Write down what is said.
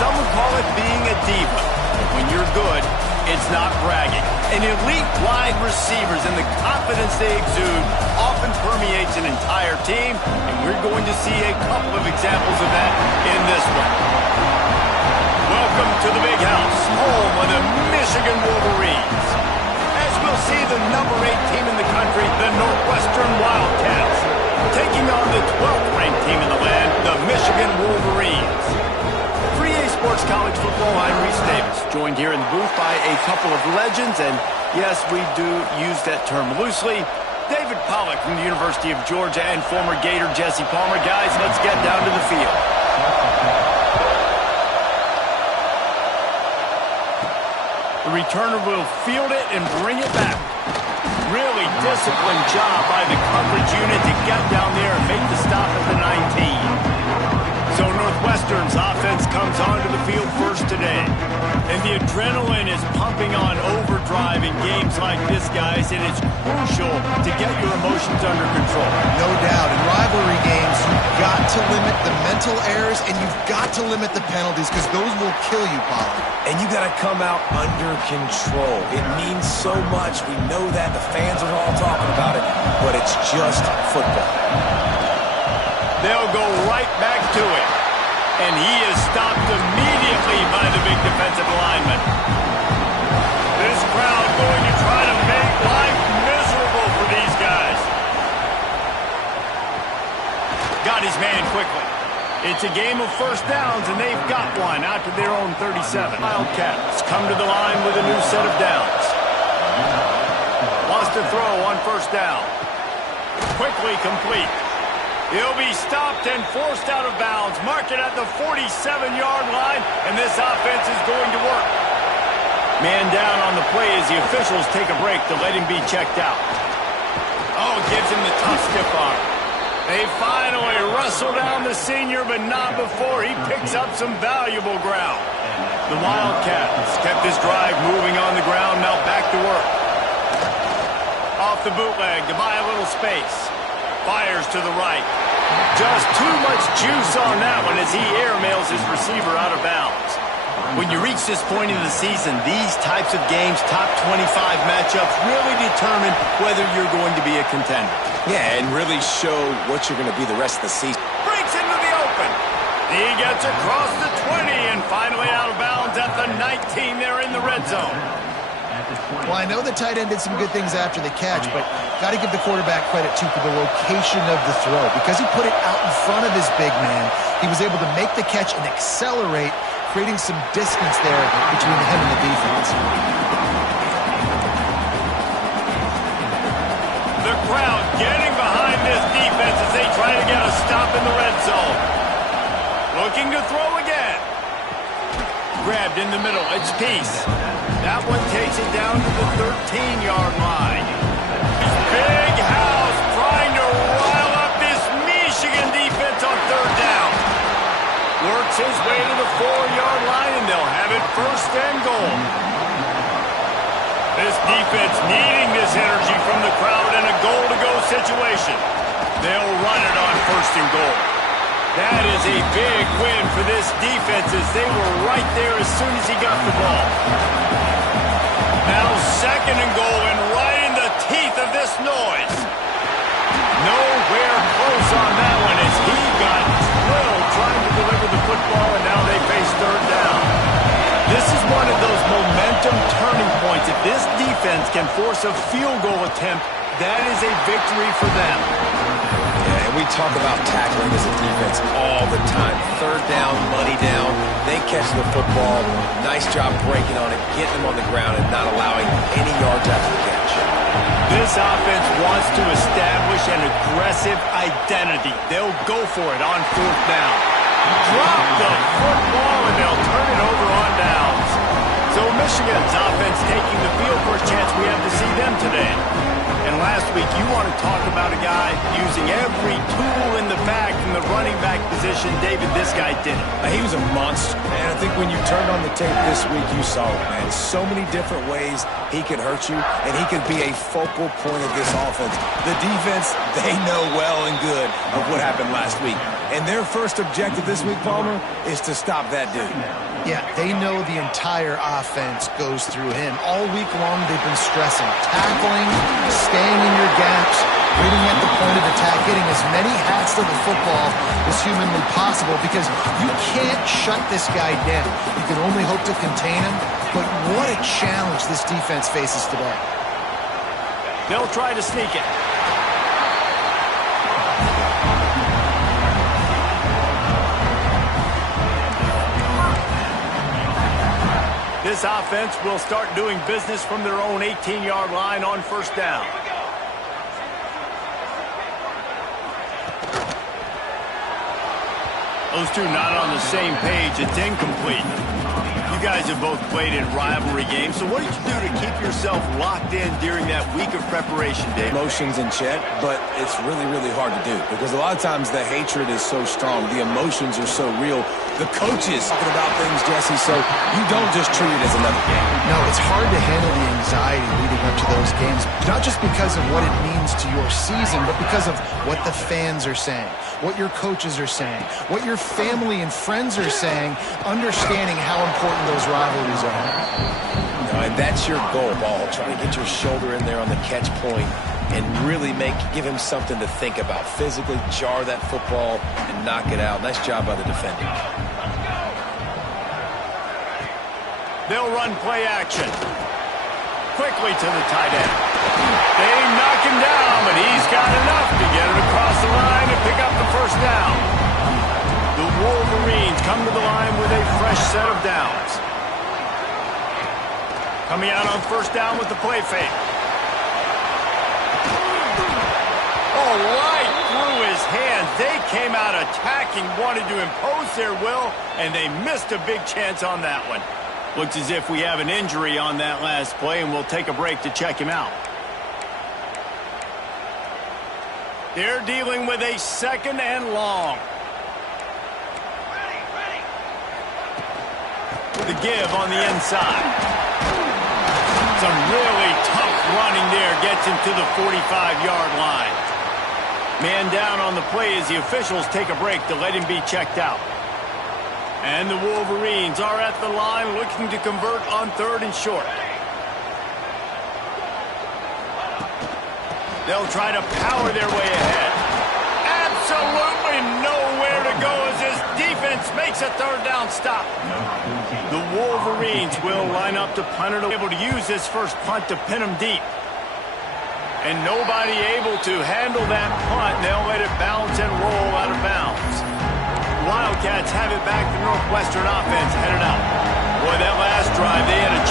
some would call it being a diva. But when you're good, it's not bragging. And elite wide receivers and the confidence they exude often permeates an entire team, and we're going to see a couple of examples of that in this one. Welcome to the Big House, home of the Michigan Wolverines. As we'll see, the number 8 team in the country, the Northwestern Wildcats, taking on the 12th ranked team in the land, the Michigan Wolverines. 3A Sports College Football, I'm Reese Davis, joined here in the booth by a couple of legends, and yes, we do use that term loosely. David Pollack from the University of Georgia and former Gator Jesse Palmer. Guys, let's get down to the field. The returner will field it and bring it back. Really disciplined job by the coverage unit to get down there and make the stop at the 19. So Northwestern's offense comes onto the field first today. And the adrenaline is pumping on overdrive in games like this, guys, and it's crucial to get your emotions under control. No doubt. In rivalry games, you've got to limit the mental errors and you've got to limit the penalties because those will kill you, Pollard. And you got to come out under control. It means so much. We know that. The fans are all talking about it, but it's just football. They'll go right back to it. And he is stopped immediately by the big defensive lineman. This crowd going to try to make life miserable for these guys. Got his man quickly. It's a game of first downs, and they've got one out to their own 37. Wildcats come to the line with a new set of downs. Wants to throw on first down. Quickly complete. He'll be stopped and forced out of bounds. Mark it at the 47-yard line, and this offense is going to work. Man down on the play as the officials take a break to let him be checked out. Oh, gives him the tough stiff arm. They finally wrestle down the senior, but not before he picks up some valuable ground. The Wildcats kept this drive moving on the ground, now back to work. Off the bootleg to buy a little space. Fires to the right. Just too much juice on that one as he airmails his receiver out of bounds. When you reach this point in the season, these types of games, top 25 matchups, really determine whether you're going to be a contender. Yeah, and really show what you're going to be the rest of the season. Breaks into the open. He gets across the 20 and finally out of bounds at the 19 there in the red zone. Well, I know the tight end did some good things after the catch, but got to give the quarterback credit, too, for the location of the throw. Because he put it out in front of his big man, he was able to make the catch and accelerate, creating some distance there between him and the defense. The crowd getting behind this defense as they try to get a stop in the red zone. Looking to throw again. Grabbed in the middle. It's Peace. That one takes it down to the 13-yard line. Big House trying to rile up this Michigan defense on third down. Works his way to the 4-yard line, and they'll have it first and goal. This defense needing this energy from the crowd in a goal-to-go situation. They'll run it on first and goal. That is a big win for this defense as they were right there as soon as he got the ball. Now second and goal and right in the teeth of this noise. Nowhere close on that one as he got drilled trying to deliver the football, and now they face third down. This is one of those momentum turning points. If this defense can force a field goal attempt, that is a victory for them. Yeah, and we talk about tackling as a defense all the time. Third down, money down. They catch the football. Nice job breaking on it, getting them on the ground, and not allowing any yards after the catch. This offense wants to establish an aggressive identity. They'll go for it on fourth down. Drop the football, and they'll turn it over on downs. So Michigan's offense taking the field for a chance we have to see them today. And last week, you want to talk about a guy using every tool in the bag from the running back position. David, this guy did it. He was a monster, and I think when you turned on the tape this week, you saw it, man. So many different ways he could hurt you, and he could be a focal point of this offense. The defense, they know well and good of what happened last week. And their first objective this week, Palmer, is to stop that dude. Yeah, they know the entire offense goes through him. All week long, they've been stressing, tackling, staying in your gaps, waiting at the point of attack, hitting as many hats to the football as humanly possible because you can't shut this guy down. You can only hope to contain him, but what a challenge this defense faces today. They'll try to sneak it. This offense will start doing business from their own 18-yard line on first down. Those two not on the same page. It's incomplete. You guys have both played in rivalry games, so what did you do to keep yourself locked in during that week of preparation, Dave? Emotions in check, but it's really, really hard to do because a lot of times the hatred is so strong. The emotions are so real. The coaches talking about things, Jesse, so you don't just treat it as another game. No, it's hard to handle the anxiety leading up to those games, not just because of what it means to your season, but because of what the fans are saying, what your coaches are saying, what your family and friends are saying, understanding how important those rivalries are. And that's your goal, Ball, trying to get your shoulder in there on the catch point and really give him something to think about. Physically jar that football and knock it out. Nice job by the defender. They'll run play action. Quickly to the tight end. They knock him down, but he's got enough to get it across the line and pick up the first down. The Wolverines come to the line with a fresh set of downs. Coming out on first down with the play fake. Oh, right through his hands. They came out attacking, wanted to impose their will, and they missed a big chance on that one. Looks as if we have an injury on that last play, and we'll take a break to check him out. They're dealing with a second and long. The give on the inside. Some really tough running there gets him to the 45-yard line. Man down on the play as the officials take a break to let him be checked out. And the Wolverines are at the line looking to convert on third and short. They'll try to power their way ahead. Absolutely nowhere to go as this defense makes a third down stop. The Wolverines will line up to punt it, able to use this first punt to pin them deep. And nobody able to handle that punt. They'll let it bounce and roll out of bounds. Wildcats have it back. The Northwestern offense headed out. Boy, that last drive, they had a